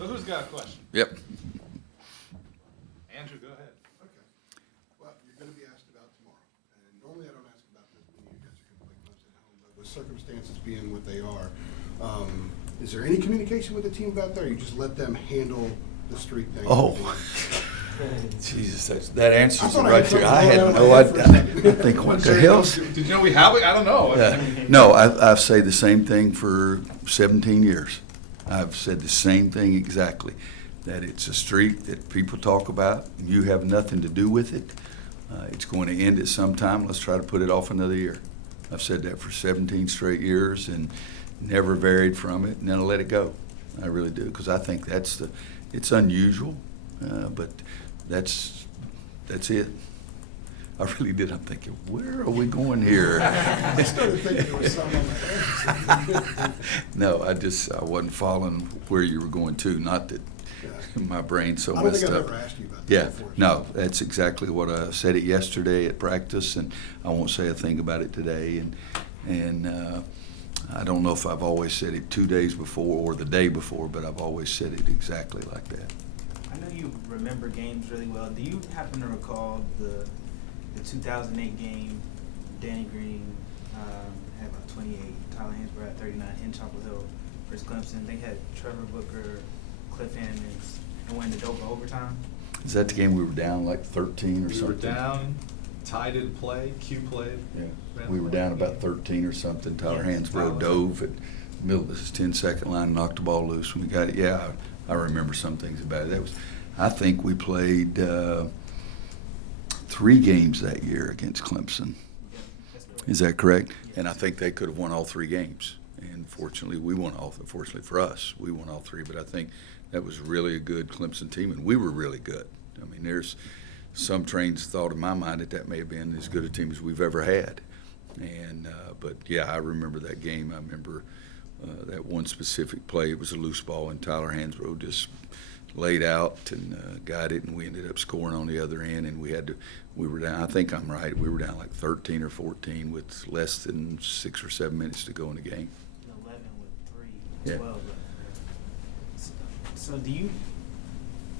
So who's got a question? Yep. Andrew, go ahead. Okay. Well, you're going to be asked about tomorrow. And normally I don't ask about this when you guys are going to play Clemson at home, but with circumstances being what they are, is there any communication with the team about that, or you just let them handle the street thing? Oh, Jesus, that answers it I right thought there. I I had had something no going on in my head for a idea. second. I think, what Sure, the hell? Did you know we have it? I don't know. No, I've said the same thing for 17 years. I've said the same thing exactly, that it's a streak that people talk about. You have nothing to do with it. It's going to end at some time. Let's try to put it off another year. I've said that for 17 straight years and never varied from it, and then I let it go. I really do, because I think it's unusual, but that's it. I really did. I'm thinking, where are we going here? I started thinking there was something on my head. No, I wasn't following where you were going to. Not that my brain's so I don't messed think I've up. ever asked you about that Yeah, before. no, that's exactly what I said it yesterday at practice, and I won't say a thing about it today. And I don't know if I've always said it 2 days before or the day before, but I've always said it exactly like that. I know you remember games really well. Do you happen to recall the 2008 game? Danny Green had about 28, Tyler Hansbrough had 39 in Chapel Hill versus Clemson. They had Trevor Booker, Cliff Hammonds, and went into overtime. Is that the game we were down like 13 or We something? were down, Ty didn't play, Q played. Yeah, we were down about 13 or something. Tyler Yeah, Hansbrough Tyler. dove at the middle of this 10-second line and knocked the ball loose when we got it. Yeah, I remember some things about it. I think we played 3 games that year against Clemson. Yeah, that's correct. Is that correct? And I think they could have won all 3 games. And fortunately, we won all. Fortunately for us, we won all 3. But I think that was really a good Clemson team, and we were really good. I mean, there's some trains thought in my mind that may have been as good a team as we've ever had. And but yeah, I remember that game. I remember that one specific play. It was a loose ball, and Tyler Hansbrough just laid out and got it, and we ended up scoring on the other end. And we were down. I think I'm right. We were down like 13 or 14 with less than 6 or 7 minutes to go in the game. 11 with 3, Yeah. 12 left. So do you?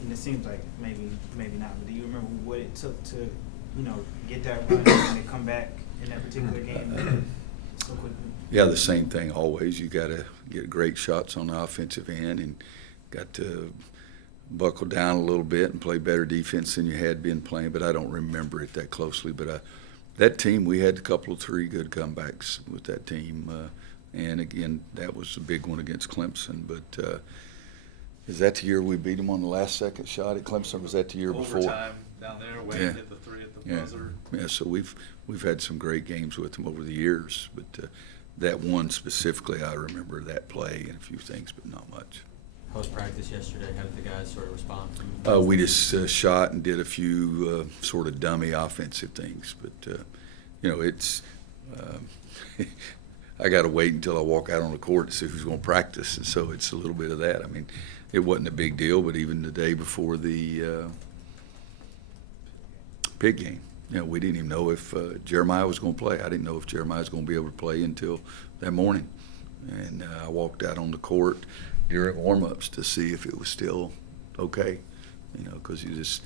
And it seems like maybe not. But do you remember what it took to, get that run and to come back in that particular game so quickly? Yeah, the same thing always. You got to get great shots on the offensive end and got to buckle down a little bit and play better defense than you had been playing. But I don't remember it that closely. But that team, we had a couple of 3 good comebacks with that team. And again, that was a big one against Clemson. But is that the year we beat them on the last second shot at Clemson? Or was that the year before? Overtime down there, Wayne Yeah. hit the 3 at the Yeah. buzzer. Yeah, so we've had some great games with them over the years, but that one specifically, I remember that play and a few things, but not much. How was practice yesterday? How did the guys sort of respond from? We just shot and did a few sort of dummy offensive things, but it's. I got to wait until I walk out on the court to see who's going to practice, and so it's a little bit of that. I mean, it wasn't a big deal, but even the day before the Pitt game, we didn't even know if Jeremiah was going to play. I didn't know if Jeremiah was going to be able to play until that morning, and I walked out on the court during warm-ups to see if it was still okay, because it's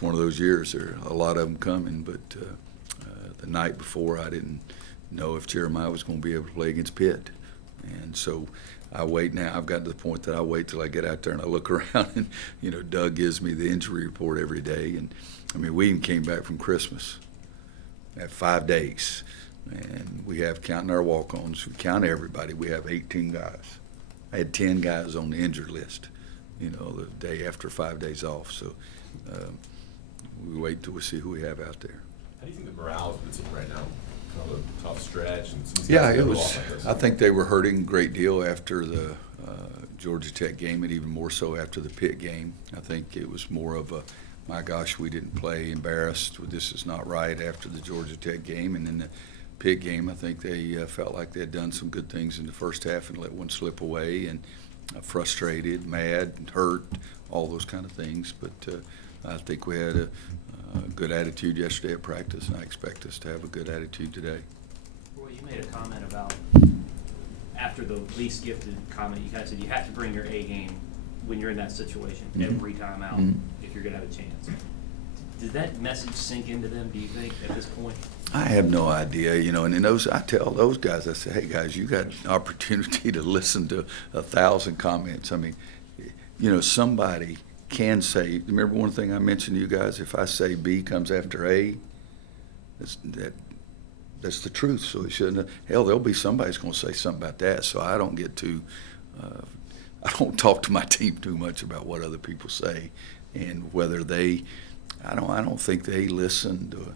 one of those years. There are a lot of them coming, but the night before I didn't know if Jeremiah was going to be able to play against Pitt. And so I wait now. I've got to the point that I wait till I get out there and I look around and, Doug gives me the injury report every day. And, I mean, we even came back from Christmas at 5 days. And we have, counting our walk-ons, we count everybody, we have 18 guys. I had 10 guys on the injured list, the day after 5 days off. So we wait till we see who we have out there. How do you think the morale of the team right now? Kind of a tough stretch. And some Yeah, guys it go was. off like this. I think they were hurting a great deal after the Georgia Tech game, and even more so after the Pitt game. I think it was more of a, my gosh, we didn't play, embarrassed. This is not right after the Georgia Tech game, and then the Pitt game. I think they felt like they had done some good things in the first half and let one slip away, and frustrated, mad, and hurt, all those kind of things. But I think we had a good attitude yesterday at practice, and I expect us to have a good attitude today. Well, you made a comment about after after the least gifted comment, you kind of said you have to bring your A game when you're in that situation every time out if you're going to have a chance. Did that message sink into them, do you think, at this point? I have no idea, and in I tell those guys, I say, hey guys, you got an opportunity to listen to 1,000 comments. I mean, somebody can say, remember one thing I mentioned to you guys, if I say B comes after A, that's the truth, so it shouldn't. Hell, there'll be somebody's going to say something about that, so I don't get too, I don't talk to my team too much about what other people say and whether I don't think they listen to,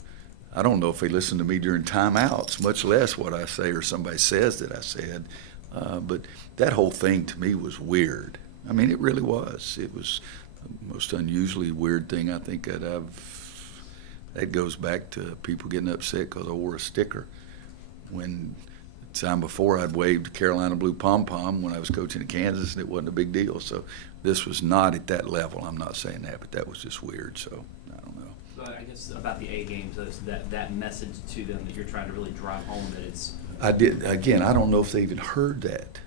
I don't know if they listen to me during timeouts, much less what I say or somebody says that I said, but that whole thing to me was weird. I mean, it really was. It was the most unusually weird thing I think that goes back to people getting upset because I wore a sticker. When the time before I'd waved Carolina blue pom-pom when I was coaching at Kansas, and it wasn't a big deal. So this was not at that level. I'm not saying that, but that was just weird. So I don't know. I guess about the A games, that message to them that you're trying to really drive home that it's. I did. Again, I don't know if they even heard that.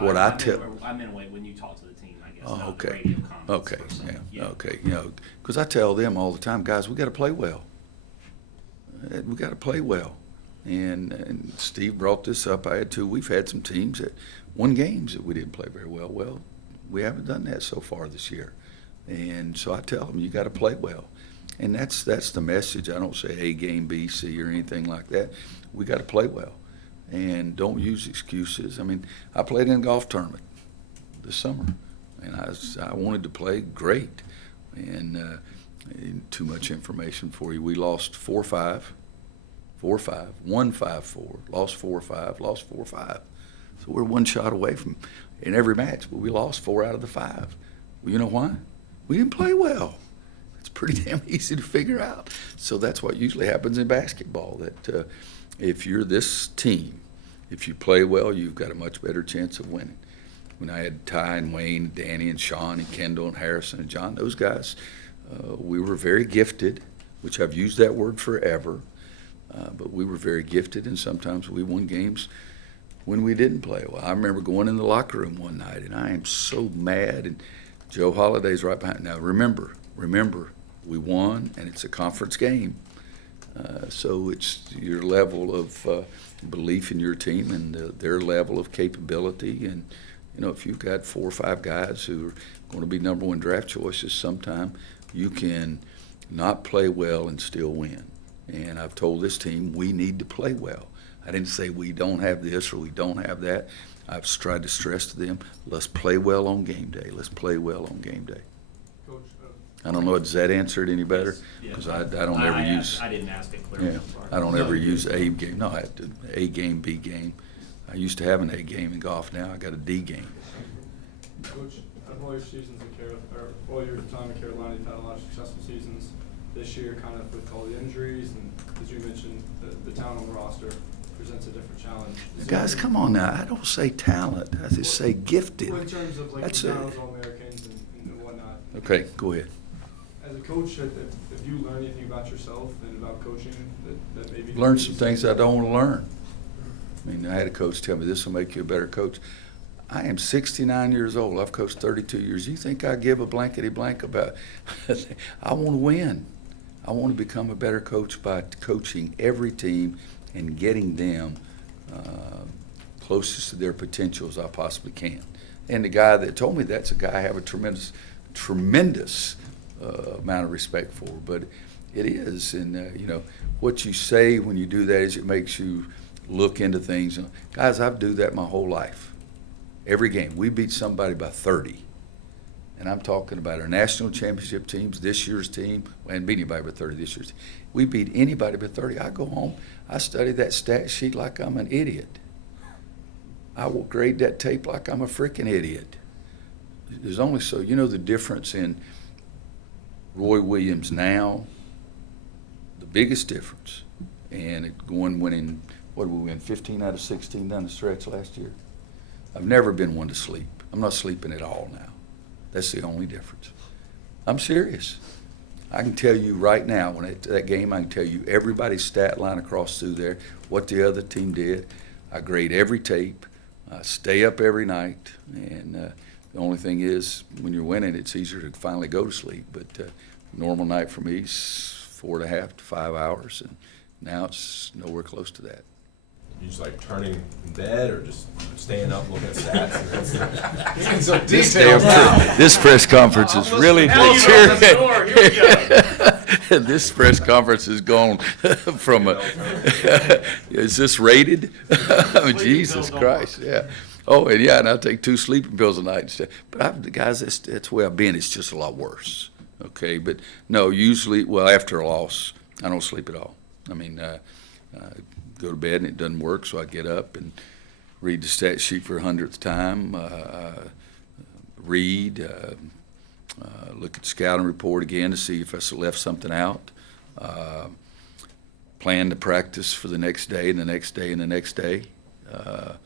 What I tell. I meant when you talk to the team, I guess. Oh, not the okay. radio comments Okay. per se. Yeah. Okay. Because I tell them all the time, guys, we got to play well. We got to play well. And Steve brought this up. I had too. We've had some teams that won games that we didn't play very well. Well, we haven't done that so far this year. And so I tell them, you got to play well. And that's the message. I don't say A game, B, C, or anything like that. We got to play well. And don't use excuses. I mean, I played in a golf tournament this summer, and I wanted to play great. And too much information for you. We lost 4-5, won 5-4, lost 4-5, lost 4-5. So we're one shot away from in every match, but we lost 4 out of the 5. Well, you know why? We didn't play well. It's pretty damn easy to figure out. So that's what usually happens in basketball, that if you're this team, if you play well, you've got a much better chance of winning. When I had Ty and Wayne, Danny and Sean and Kendall and Harrison and John, those guys, we were very gifted, which I've used that word forever, but we were very gifted, and sometimes we won games when we didn't play well. I remember going in the locker room one night, and I am so mad, and Joe Holliday's right behind. Now, remember, we won, and it's a conference game. So it's your level of belief in your team and their level of capability. And, if you've got 4 or 5 guys who are going to be number 1 draft choices sometime, you can not play well and still win. And I've told this team we need to play well. I didn't say we don't have this or we don't have that. I've tried to stress to them, let's play well on game day. Let's play well on game day. Coach, I don't know, does that answer it any better? Yeah. Because I don't ever use. I didn't ask it clearly. Yeah, I'm sorry. I don't ever use A game. No, I have to A game, B game. I used to have an A game in golf. Now I got a D game. Coach, out of all your seasons in Carolina, or all your time in Carolina, you've had a lot of successful seasons. This year, kind of with all the injuries, and as you mentioned, the talent on the roster presents a different challenge. Guys, come on now. I don't say talent. I just say gifted. Well, in terms of like That's McDonald's All-Americans and whatnot. Okay, go ahead. As a coach, have you learned anything about yourself and about coaching that maybe Learn some things I don't want to learn. I mean, I had a coach tell me this will make you a better coach. I am 69 years old. I've coached 32 years. You think I give a blankety blank about? I want to win. I want to become a better coach by coaching every team and getting them closest to their potential as I possibly can. And the guy that told me that's a guy I have a tremendous amount of respect for. But it is, and what you say when you do that is it makes you look into things. Guys, I've do that my whole life. Every game, we beat somebody by 30. And I'm talking about our national championship teams, this year's team. We hadn't beat anybody by 30 this year's team. We beat anybody by 30. I go home, I study that stat sheet like I'm an idiot. I will grade that tape like I'm a freaking idiot. There's only so, the difference in Roy Williams now, the biggest difference, and winning, what did we win, 15 out of 16 down the stretch last year? I've never been one to sleep. I'm not sleeping at all now. That's the only difference. I'm serious. I can tell you right now, when at that game, I can tell you everybody's stat line across through there, what the other team did. I grade every tape, stay up every night, and the only thing is, when you're winning, it's easier to finally go to sleep. But normal night for me is 4.5 to 5 hours, and now it's nowhere close to that. You just like turning in bed or just staying up looking at stats? Getting so This detailed now. this press conference is really Hell, you know the score. Here we This press conference has gone from a. Is this rated? Oh, Jesus Christ! Yeah. Oh, and yeah, and I take 2 sleeping pills a night instead. But guys, that's where I've been. It's just a lot worse. Okay, but no, usually, well, after a loss, I don't sleep at all. I mean, go to bed and it doesn't work, so I get up and read the stat sheet for 100th time, read, look at the scouting report again to see if I left something out, plan to practice for the next day and the next day and the next day. I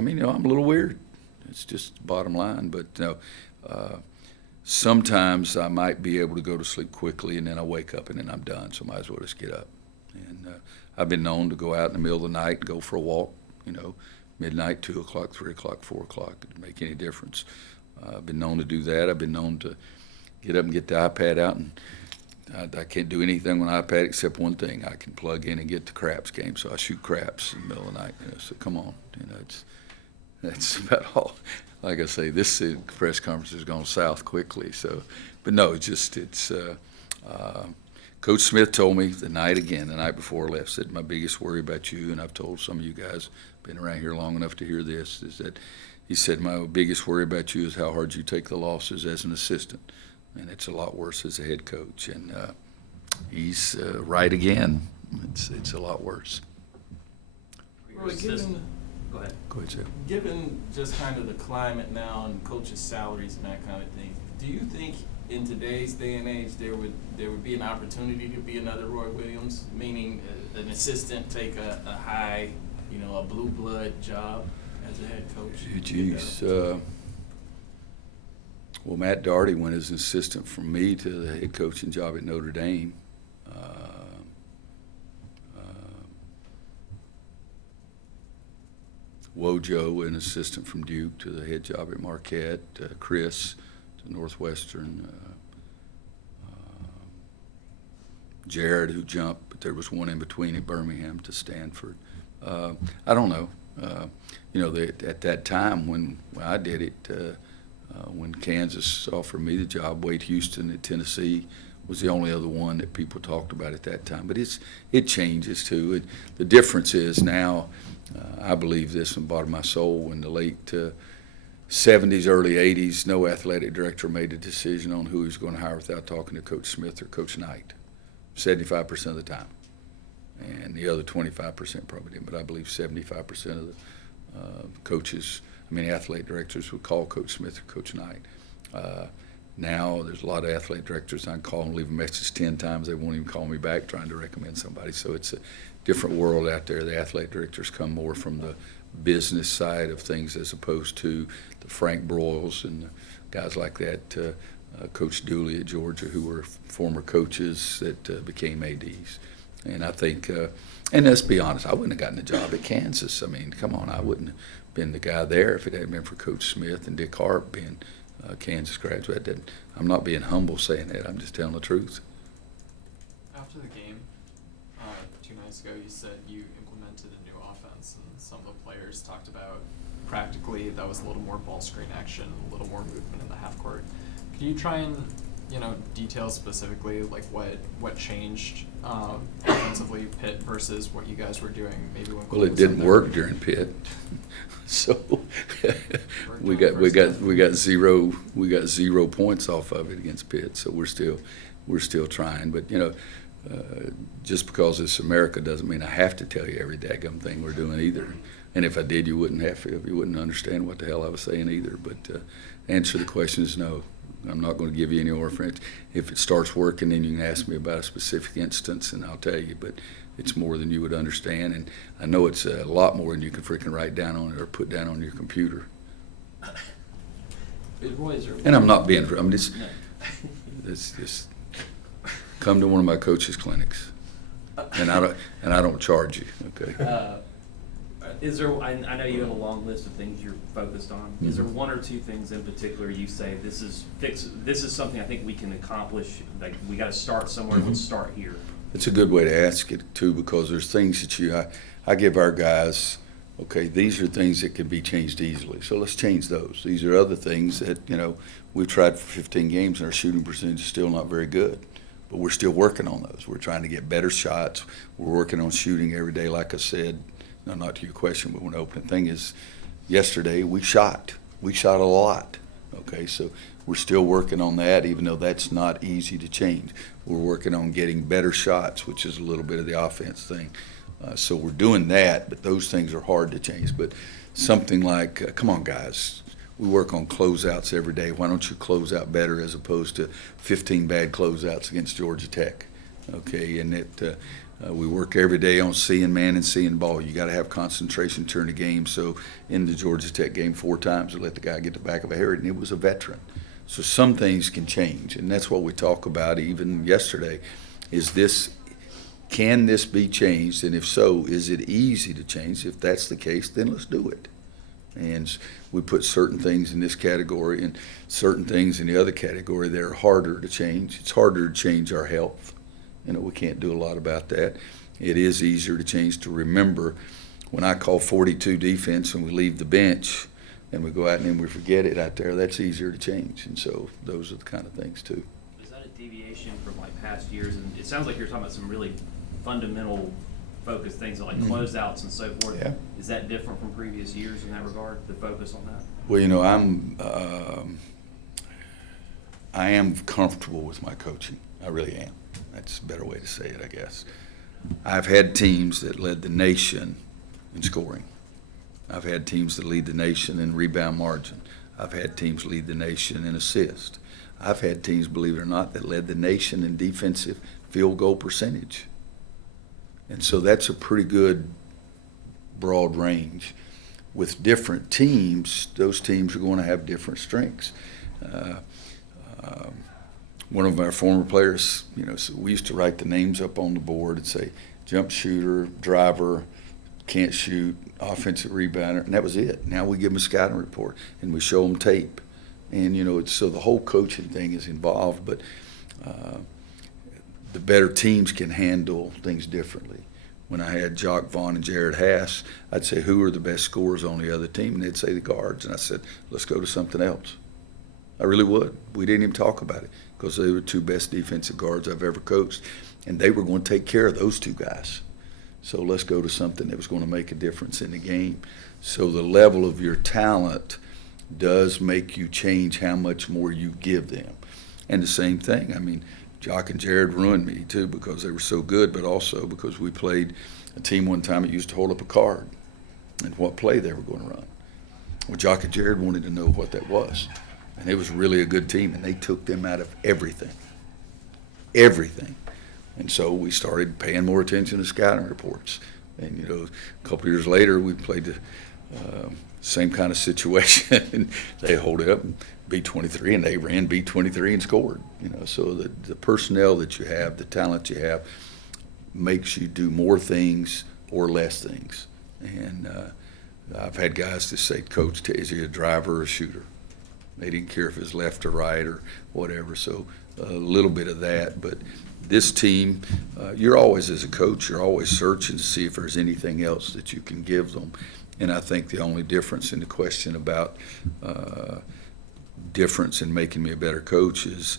mean, I'm a little weird. It's just the bottom line, but sometimes I might be able to go to sleep quickly and then I wake up and then I'm done, so I might as well just get up. And I've been known to go out in the middle of the night and go for a walk, midnight, 2 o'clock, 3 o'clock, 4 o'clock. It doesn't make any difference. I've been known to do that. I've been known to get up and get the iPad out, and I can't do anything on the iPad except one thing. I can plug in and get the craps game, so I shoot craps in the middle of the night. So come on, that's about all. Like I say, this press conference has gone south quickly. So, but no, Coach Smith told me the night before I left, said my biggest worry about you, and I've told some of you guys, been around here long enough to hear this, is that he said my biggest worry about you is how hard you take the losses as an assistant, and it's a lot worse as a head coach. And he's right again. It's a lot worse. Go ahead. Go ahead, Jeff. Given just kind of the climate now and coaches' salaries and that kind of thing, do you think in today's day and age there would be an opportunity to be another Roy Williams, meaning an assistant take a high, a blue blood job as a head coach? Geez. Well, Matt Daugherty went as an assistant from me to the head coaching job at Notre Dame. Wojo, an assistant from Duke, to the head job at Marquette. Chris to Northwestern. Jared, who jumped, but there was one in between at Birmingham to Stanford. I don't know. At that time when I did it, when Kansas offered me the job, Wade Houston at Tennessee was the only other one that people talked about at that time. But it changes too. The difference is now, I believe this from the bottom of my soul, in the late 70s, early 80s, no athletic director made a decision on who he was going to hire without talking to Coach Smith or Coach Knight, 75% of the time. And the other 25% probably didn't, but I believe 75% of the athletic directors would call Coach Smith or Coach Knight. Now there's a lot of athletic directors I can call and leave a message 10 times. They won't even call me back trying to recommend somebody. So it's a different world out there. The athletic directors come more from the business side of things as opposed to the Frank Broyles and guys like that, Coach Dooley at Georgia, who were former coaches that became ADs. And I think, and let's be honest, I wouldn't have gotten a job at Kansas. I mean, come on, I wouldn't have been the guy there if it hadn't been for Coach Smith and Dick Hart being a Kansas graduate. I'm not being humble saying that. I'm just telling the truth. After the game 2 nights ago, you said you implemented a new offense, and some of the players talked about practically that was a little more ball screen action, a little more movement in the half court. Could you try and detail specifically like what changed offensively Pitt versus what you guys were doing maybe when Well, it didn't work during Pitt, so we got 0 points off of it against Pitt. So we're still trying, but just because it's America doesn't mean I have to tell you every daggum thing we're doing either. And if I did, you wouldn't understand what the hell I was saying either. But answer the question is no. I'm not going to give you any reference. If it starts working, then you can ask me about a specific instance, and I'll tell you. But it's more than you would understand, and I know it's a lot more than you can freaking write down on it or put down on your computer. And I'm not being. I'm just. It's just. Come to one of my coaches' clinics, and I don't charge you. Okay. Is there, I know you have a long list of things you're focused on. Is there one or two things in particular you say, this is something I think we can accomplish, like, we gotta start somewhere, let's start here? It's a good way to ask it too, because there's things that I give our guys, okay, these are things that can be changed easily, so let's change those. These are other things that, we've tried for 15 games and our shooting percentage is still not very good. But we're still working on those. We're trying to get better shots. We're working on shooting every day, like I said. No, not to your question, but one opening thing is yesterday we shot. We shot a lot. Okay, so we're still working on that, even though that's not easy to change. We're working on getting better shots, which is a little bit of the offense thing. So we're doing that, but those things are hard to change. But something like, come on, guys. We work on closeouts every day. Why don't you close out better as opposed to 15 bad closeouts against Georgia Tech? Okay, and we work every day on seeing man and seeing ball. You got to have concentration during the game. So in the Georgia Tech game 4 times, we let the guy get the back of a hair, and it was a veteran. So some things can change, and that's what we talk about even yesterday. Can this be changed? And if so, is it easy to change? If that's the case, then let's do it. And we put certain things in this category and certain things in the other category that are harder to change. It's harder to change our health. We can't do a lot about that. It is easier to change to remember when I call 42 defense and we leave the bench and we go out and then we forget it out there, that's easier to change. And so those are the kind of things too. Is that a deviation from like past years? And it sounds like you're talking about some really fundamental focus things like closeouts and so forth. Yeah. Is that different from previous years in that regard, the focus on that? Well, I am comfortable with my coaching. I really am. That's a better way to say it, I guess. I've had teams that led the nation in scoring. I've had teams that lead the nation in rebound margin. I've had teams lead the nation in assist. I've had teams, believe it or not, that led the nation in defensive field goal percentage. And so that's a pretty good broad range. With different teams, those teams are going to have different strengths. One of our former players, so we used to write the names up on the board and say, jump shooter, driver, can't shoot, offensive rebounder, and that was it. Now we give them a scouting report and we show them tape. And, so the whole coaching thing is involved, but the better teams can handle things differently. When I had Jock Vaughn and Jared Hass, I'd say, who are the best scorers on the other team? And they'd say the guards. And I said, let's go to something else. I really would. We didn't even talk about it because they were 2 best defensive guards I've ever coached. And they were going to take care of those 2 guys. So let's go to something that was going to make a difference in the game. So the level of your talent does make you change how much more you give them. And the same thing, Jock and Jared ruined me too because they were so good, but also because we played a team one time that used to hold up a card and what play they were going to run. Well, Jock and Jared wanted to know what that was. And it was really a good team, and they took them out of everything. Everything. And so we started paying more attention to scouting reports. And, a couple of years later, we played the same kind of situation. And they hold it up and beat 23, and they ran beat 23 and scored. So the personnel that you have, the talent you have, makes you do more things or less things. And I've had guys that say, Coach, is he a driver or a shooter? They didn't care if it was left or right or whatever. So a little bit of that. But this team, you're always, as a coach, you're always searching to see if there's anything else that you can give them. And I think the only difference in the question about difference in making me a better coach is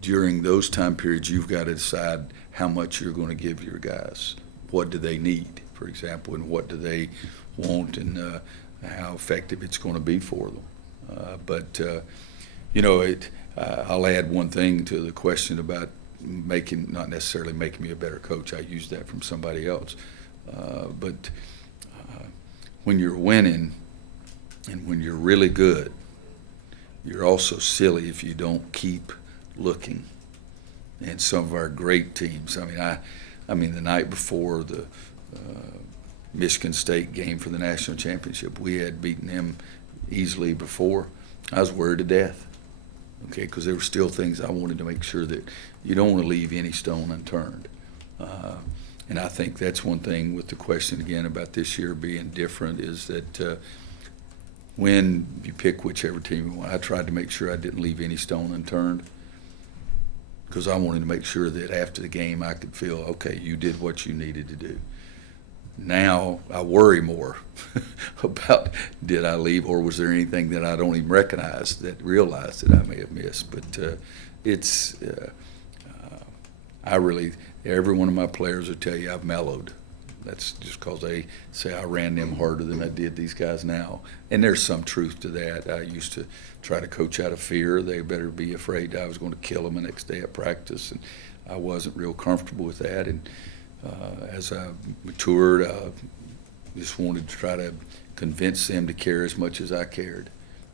during those time periods, you've got to decide how much you're going to give your guys. What do they need, for example, and what do they want, and how effective it's going to be for them. I'll add one thing to the question about not necessarily making me a better coach. I used that from somebody else. But when you're winning and when you're really good, you're also silly if you don't keep looking. And some of our great teams, the night before the Michigan State game for the national championship, we had beaten them easily before. I was worried to death, because there were still things I wanted to make sure that you don't want to leave any stone unturned. And I think that's one thing with the question again about this year being different is that when you pick whichever team you want, I tried to make sure I didn't leave any stone unturned because I wanted to make sure that after the game I could feel, okay, you did what you needed to do. Now I worry more about did I leave or was there anything that I don't even realize that I may have missed. But every one of my players will tell you I've mellowed. That's just because they say I ran them harder than I did these guys now. And there's some truth to that. I used to try to coach out of fear. They better be afraid I was going to kill them the next day at practice. And I wasn't real comfortable with that. And as I matured, I just wanted to try to convince them to care as much as I cared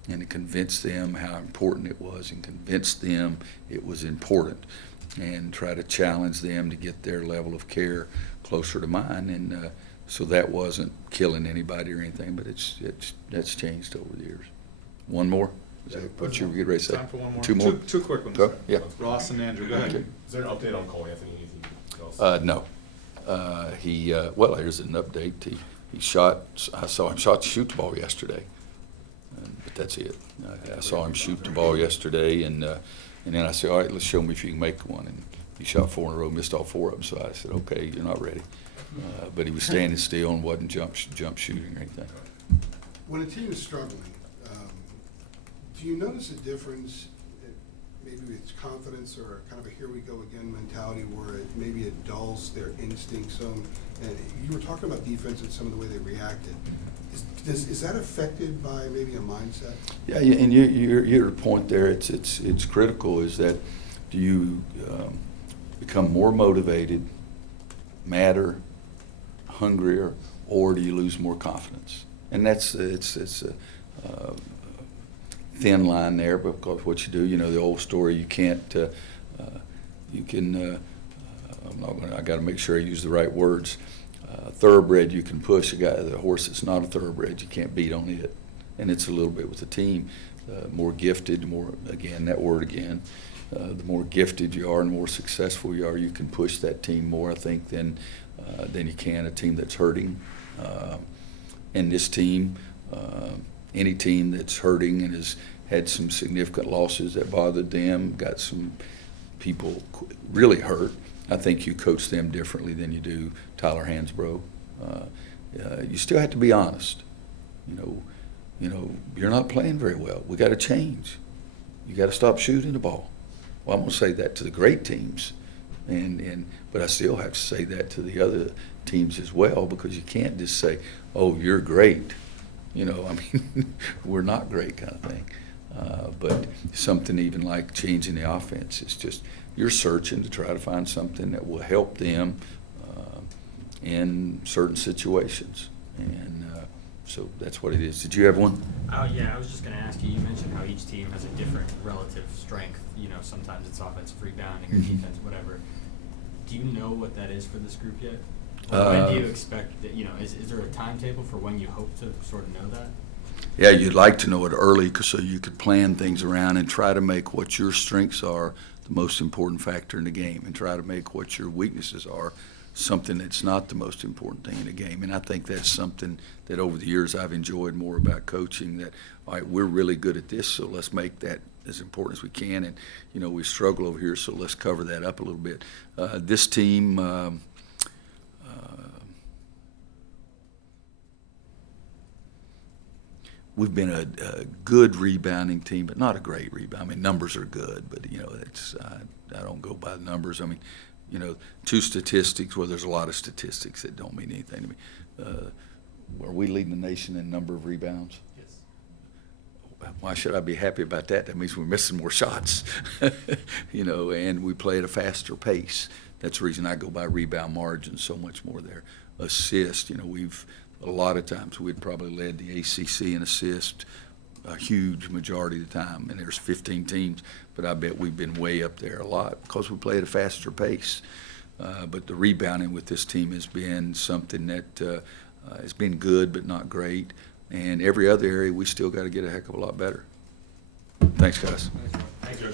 and to convince them how important it was and convince them it was important and try to challenge them to get their level of care closer to mine. And so that wasn't killing anybody or anything, but that's changed over the years. One more? Is that what you were getting ready to say? Time for one more. Two more? Two quick ones. Go? Yeah. Ross and Andrew, go ahead. Okay. Is there an update on Cole Anthony? Anything else? No. Well, here's an update. He shot, I saw him shoot the ball yesterday. But that's it. I saw him shoot the ball yesterday, and then I said, all right, let's show me if you can make one. And he shot 4 in a row, missed all 4 of them. So I said, okay, you're not ready. But he was standing still and wasn't jump shooting or anything. When a team is struggling, do you notice a difference, maybe with confidence or kind of a here we go again mentality where maybe it dulls their instincts? And you were talking about defense and some of the way they reacted. Is that affected by maybe a mindset? Yeah, and your point there, it's critical, is that do you become more motivated, madder, hungrier, or do you lose more confidence? And it's a thin line there, because what you do, the old story, you can't, I got to make sure I use the right words. Thoroughbred you can push, the horse that's not a thoroughbred you can't beat on it. And it's a little bit with the team. More gifted, the more gifted you are and more successful you are, you can push that team more, I think, than you can a team that's hurting. And this team, any team that's hurting and has had some significant losses that bothered them, got some people really hurt, I think you coach them differently than you do Tyler Hansbrough. You still have to be honest. You're not playing very well. We got to change. You got to stop shooting the ball. Well, I'm going to say that to the great teams, but I still have to say that to the other teams as well, because you can't just say, "Oh, you're great." We're not great, kind of thing. But something even like changing the offense, it's just you're searching to try to find something that will help them in certain situations, and so that's what it is. Did you have one? Yeah, I was just going to ask you. You mentioned how each team has a different relative strength. Sometimes it's offensive rebounding or defense, whatever. Do you know what that is for this group yet? When do you expect that? Is there a timetable for when you hope to sort of know that? Yeah, you'd like to know it early, so you could plan things around and try to make what your strengths are the most important factor in the game, and try to make what your weaknesses are something that's not the most important thing in the game. And I think that's something that over the years I've enjoyed more about coaching, that, all right, we're really good at this, so let's make that as important as we can. And, we struggle over here, so let's cover that up a little bit. This team, we've been a good rebounding team, but not a great rebound. Numbers are good, but, I don't go by the numbers. 2 statistics, well, there's a lot of statistics that don't mean anything to me. Are we leading the nation in number of rebounds? Yes. Why should I be happy about that? That means we're missing more shots, and we play at a faster pace. That's the reason I go by rebound margin so much more there. Assist, a lot of times we'd probably led the ACC in assist a huge majority of the time, and there's 15 teams, but I bet we've been way up there a lot because we play at a faster pace. But the rebounding with this team has been something that has been good but not great, and every other area we still got to get a heck of a lot better. Thanks, guys. Thank you.